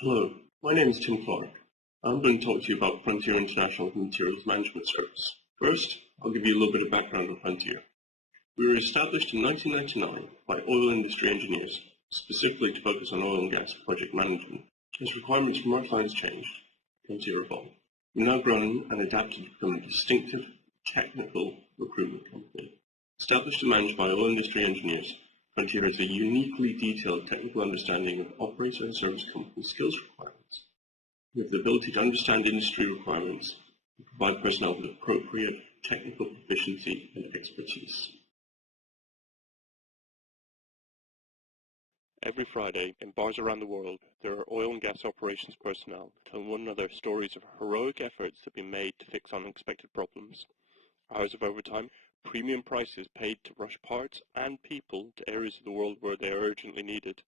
Hello, my name is Tim Clark. I'm going to talk to you about Frontier International Materials Management Service. First, I'll give you a little bit of background on Frontier. We were established in 1999 by oil industry engineers, specifically to focus on oil and gas project management. As requirements from our clients changed, Frontier evolved. We've now grown and adapted to become a distinctive technical recruitment company. Established and managed by oil industry engineers, Frontier has a uniquely detailed technical understanding of operator and service company skills requirements. We have the ability to understand industry requirements and provide personnel with appropriate technical proficiency and expertise. Every Friday, in bars around the world, there are oil and gas operations personnel telling one another stories of heroic efforts that have been made to fix unexpected problems. Hours of overtime, premium prices paid to rush parts and people to areas of the world where they are urgently needed.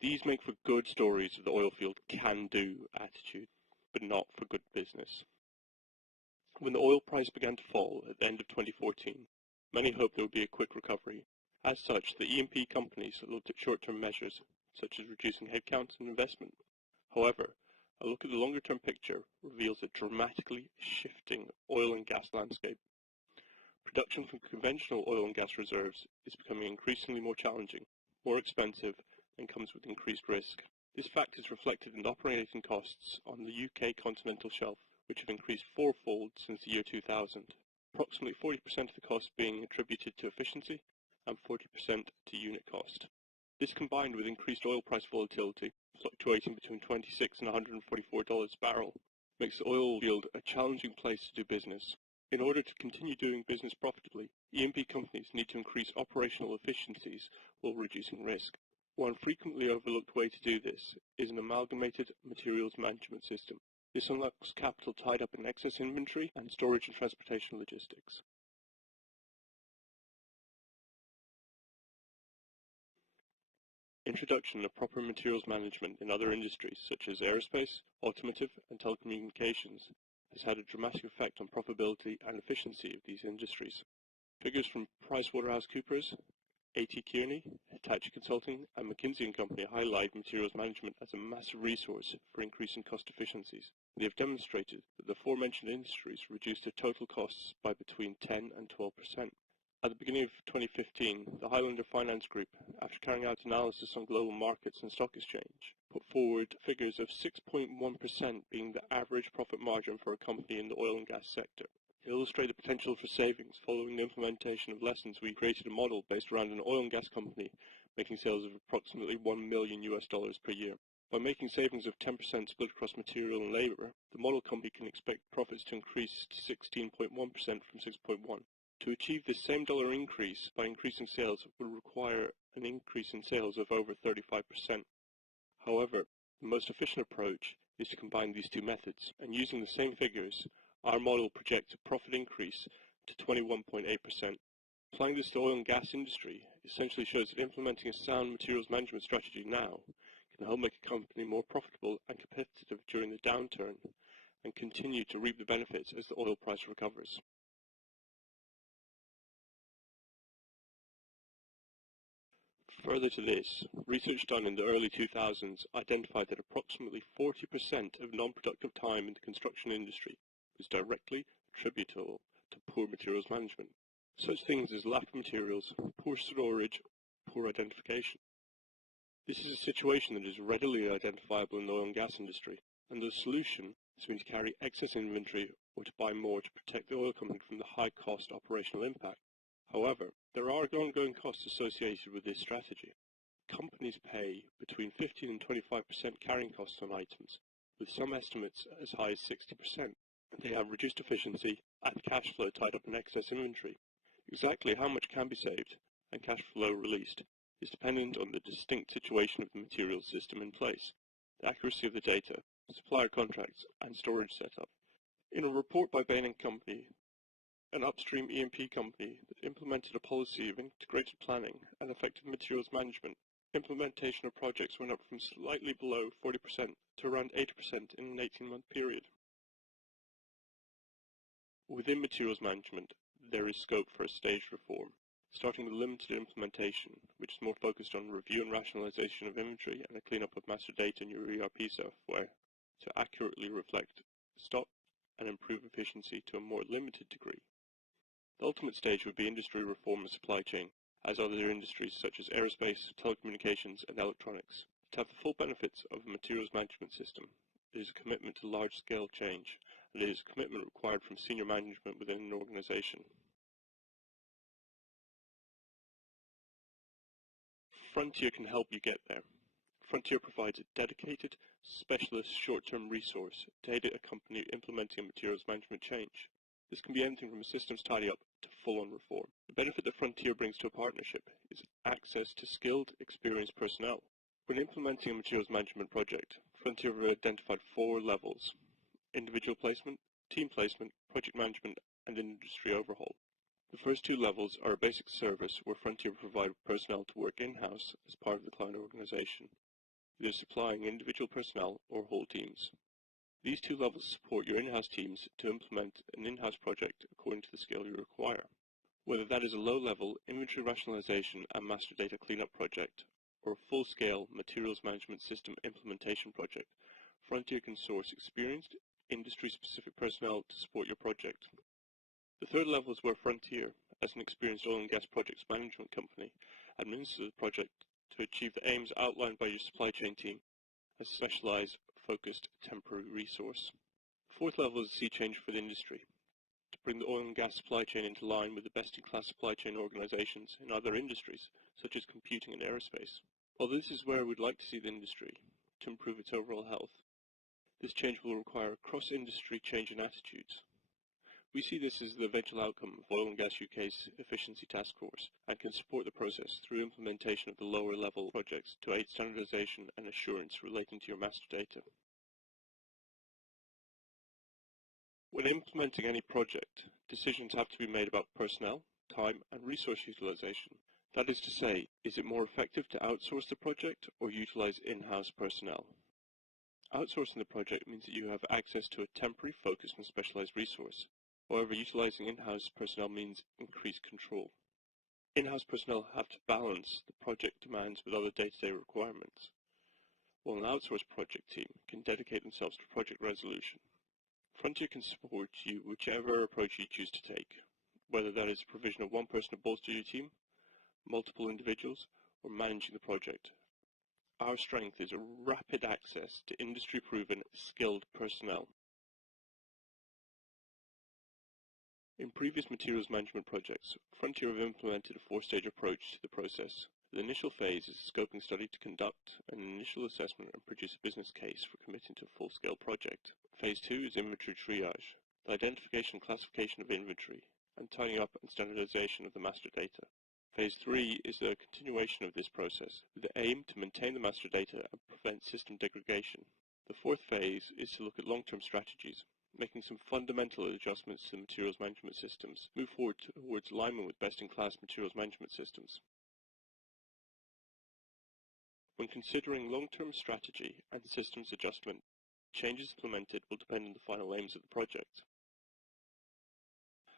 These make for good stories of the oilfield can-do attitude, but not for good business. When the oil price began to fall at the end of 2014, many hoped there would be a quick recovery. As such, the E&P companies looked at short-term measures, such as reducing headcounts and investment. However, a look at the longer-term picture reveals a dramatically shifting oil and gas landscape. Production from conventional oil and gas reserves is becoming increasingly more challenging, more expensive, and comes with increased risk. This fact is reflected in operating costs on the UK continental shelf, which have increased fourfold since the year 2000, approximately 40% of the cost being attributed to efficiency and 40% to unit cost. This, combined with increased oil price volatility, fluctuating between $26 and $144 a barrel, makes the oil field a challenging place to do business. In order to continue doing business profitably, E&P companies need to increase operational efficiencies while reducing risk. One frequently overlooked way to do this is an amalgamated materials management system. This unlocks capital tied up in excess inventory and storage and transportation logistics. Introduction of proper materials management in other industries such as aerospace, automotive, and telecommunications has had a dramatic effect on profitability and efficiency of these industries. Figures from PricewaterhouseCoopers, A.T. Kearney, Hitachi Consulting, and McKinsey & Company highlight materials management as a massive resource for increasing cost efficiencies. They have demonstrated that the aforementioned industries reduced their total costs by between 10 and 12%. At the beginning of 2015, the Highlander Finance Group, after carrying out analysis on global markets and stock exchange, put forward figures of 6.1% being the average profit margin for a company in the oil and gas sector. To illustrate the potential for savings following the implementation of lessons, we created a model based around an oil and gas company making sales of approximately $1 million per year. By making savings of 10% split across material and labor, the model company can expect profits to increase to 16.1% from 6.1%. To achieve this same dollar increase by increasing sales would require an increase in sales of over 35%. However, the most efficient approach is to combine these two methods, and using the same figures, our model projects a profit increase to 21.8%. Applying this to oil and gas industry essentially shows that implementing a sound materials management strategy now can help make a company more profitable and competitive during the downturn and continue to reap the benefits as the oil price recovers. Further to this, research done in the early 2000s identified that approximately 40% of non-productive time in the construction industry was directly attributable to poor materials management. Such things as lack of materials, poor storage, poor identification. This is a situation that is readily identifiable in the oil and gas industry, and the solution has been to carry excess inventory or to buy more to protect the oil company from the high-cost operational impact. However, there are ongoing costs associated with this strategy. Companies pay between 15 and 25% carrying costs on items, with some estimates as high as 60%. They have reduced efficiency and cash flow tied up in excess inventory. Exactly how much can be saved and cash flow released is dependent on the distinct situation of the materials system in place, the accuracy of the data, supplier contracts, and storage setup. In a report by Bain & Company, an upstream E&P company that implemented a policy of integrated planning and effective materials management, implementation of projects went up from slightly below 40% to around 80% in an 18-month period. Within materials management, there is scope for a staged reform. starting with limited implementation, which is more focused on review and rationalization of inventory and a cleanup of master data in your ERP software to accurately reflect stock and improve efficiency to a more limited degree. The ultimate stage would be industry reform of supply chain, as other industries such as aerospace, telecommunications, and electronics. To have the full benefits of a materials management system, it is a commitment to large-scale change, and it is a commitment required from senior management within an organization. Frontier can help you get there. Frontier provides a dedicated, specialist short-term resource to aid a company implementing a materials management change. This can be anything from a systems tidy-up to full-on reform. The benefit that Frontier brings to a partnership is access to skilled, experienced personnel. When implementing a materials management project, Frontier have identified 4 levels: individual placement, team placement, project management, and industry overhaul. The first 2 levels are a basic service where Frontier provide personnel to work in-house as part of the client organization, either supplying individual personnel or whole teams. These 2 levels support your in-house teams to implement an in-house project according to the scale you require. Whether that is a low-level inventory rationalization and master data cleanup project, or a full-scale materials management system implementation project, Frontier can source experienced, industry-specific personnel to support your project. The third level is where Frontier, as an experienced oil and gas projects management company, administers the project to achieve the aims outlined by your supply chain team as a specialized, focused, temporary resource. The fourth level is a sea change for the industry, to bring the oil and gas supply chain into line with the best-in-class supply chain organizations in other industries, such as computing and aerospace. Although this is where we'd like to see the industry, to improve its overall health, this change will require a cross-industry change in attitudes. We see this as the eventual outcome of Oil and Gas UK's Efficiency Task Force, and can support the process through implementation of the lower-level projects to aid standardization and assurance relating to your master data. When implementing any project, decisions have to be made about personnel, time, and resource utilization. That is to say, is it more effective to outsource the project or utilize in-house personnel? Outsourcing the project means that you have access to a temporary, focused, and specialized resource. However, utilizing in-house personnel means increased control. In-house personnel have to balance the project demands with other day-to-day requirements, while an outsourced project team can dedicate themselves to project resolution. Frontier can support you whichever approach you choose to take, whether that is the provision of one person to bolster your team, multiple individuals, or managing the project. Our strength is a rapid access to industry-proven, skilled personnel. In previous materials management projects, Frontier have implemented a 4-stage approach to the process. The initial phase is a scoping study to conduct an initial assessment and produce a business case for committing to a full-scale project. Phase 2 is inventory triage, the identification and classification of inventory, and tying up and standardization of the master data. Phase 3 is the continuation of this process, with the aim to maintain the master data and prevent system degradation. The 4th phase is to look at long-term strategies, making some fundamental adjustments to the materials management systems, move forward towards alignment with best-in-class materials management systems. When considering long-term strategy and systems adjustment, changes implemented will depend on the final aims of the project.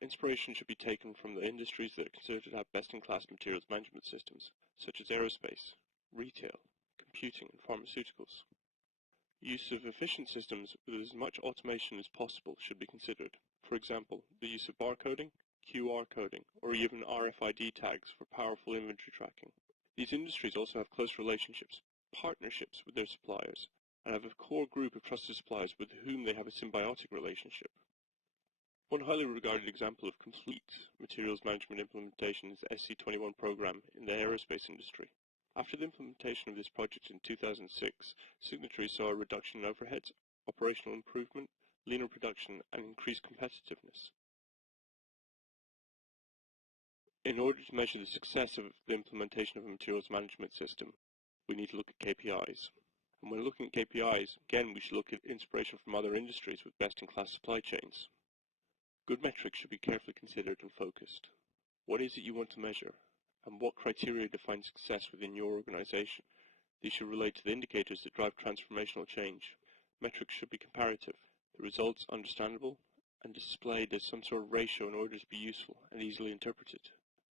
Inspiration should be taken from the industries that are considered to have best-in-class materials management systems, such as aerospace, retail, computing, and pharmaceuticals. Use of efficient systems with as much automation as possible should be considered. For example, the use of barcoding, QR coding, or even RFID tags for powerful inventory tracking. These industries also have close relationships, partnerships with their suppliers, and have a core group of trusted suppliers with whom they have a symbiotic relationship. One highly regarded example of complete materials management implementation is the SC21 program in the aerospace industry. After the implementation of this project in 2006, signatories saw a reduction in overheads, operational improvement, leaner production, and increased competitiveness. In order to measure the success of the implementation of a materials management system, we need to look at KPIs. And when looking at KPIs, again, we should look at inspiration from other industries with best-in-class supply chains. Good metrics should be carefully considered and focused. What is it you want to measure? And what criteria define success within your organization? These should relate to the indicators that drive transformational change. Metrics should be comparative, the results understandable, and displayed as some sort of ratio in order to be useful and easily interpreted.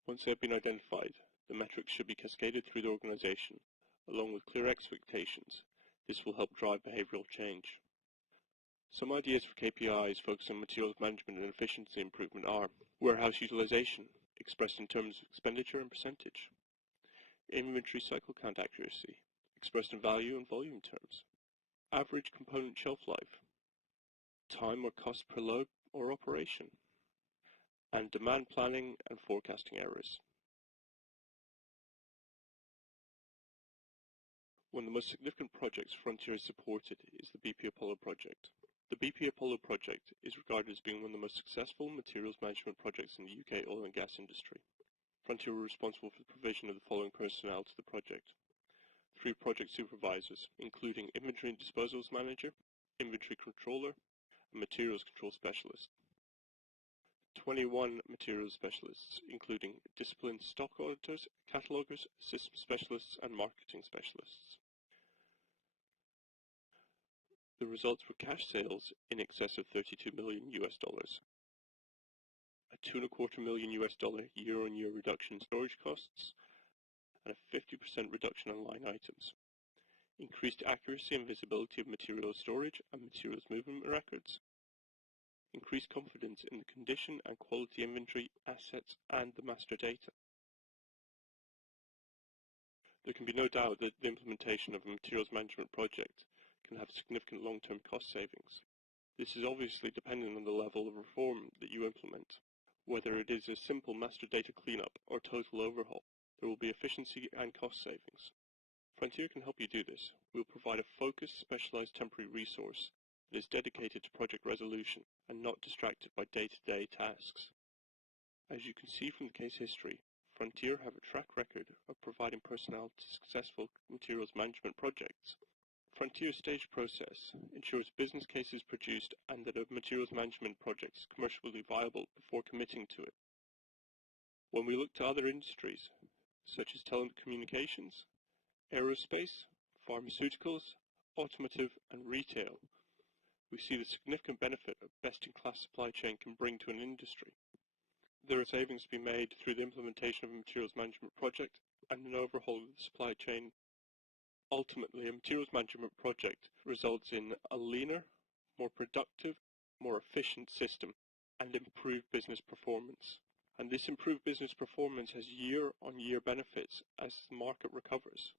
Once they have been identified, the metrics should be cascaded through the organization, along with clear expectations. This will help drive behavioral change. Some ideas for KPIs focused on materials management and efficiency improvement are warehouse utilization, expressed in terms of expenditure and percentage, inventory cycle count accuracy, expressed in value and volume terms, average component shelf life, time or cost per load or operation, and demand planning and forecasting errors. One of the most significant projects Frontier has supported is the BP Apollo project. The BP Apollo project is regarded as being one of the most successful materials management projects in the UK oil and gas industry. Frontier were responsible for the provision of the following personnel to the project: 3 project supervisors, including inventory and disposals manager, inventory controller, and materials control specialist. 21 materials specialists, including disciplined stock auditors, catalogers, system specialists, and marketing specialists. The results were cash sales in excess of $32 million, a $2.25 million year-on-year reduction in storage costs, and a 50% reduction in line items, increased accuracy and visibility of materials storage and materials movement records, increased confidence in the condition and quality inventory, assets, and the master data. There can be no doubt that the implementation of a materials management project can have significant long-term cost savings. This is obviously dependent on the level of reform that you implement. Whether it is a simple master data cleanup or total overhaul, there will be efficiency and cost savings. Frontier can help you do this. We will provide a focused, specialized temporary resource that is dedicated to project resolution and not distracted by day-to-day tasks. As you can see from the case history, Frontier have a track record of providing personnel to successful materials management projects. Frontier's staged process ensures business cases produced and that a materials management project is commercially viable before committing to it. When we look to other industries, such as telecommunications, aerospace, pharmaceuticals, automotive, and retail, we see the significant benefit a best-in-class supply chain can bring to an industry. There are savings to be made through the implementation of a materials management project and an overhaul of the supply chain. Ultimately, a materials management project results in a leaner, more productive, more efficient system and improved business performance. And this improved business performance has year-on-year benefits as the market recovers.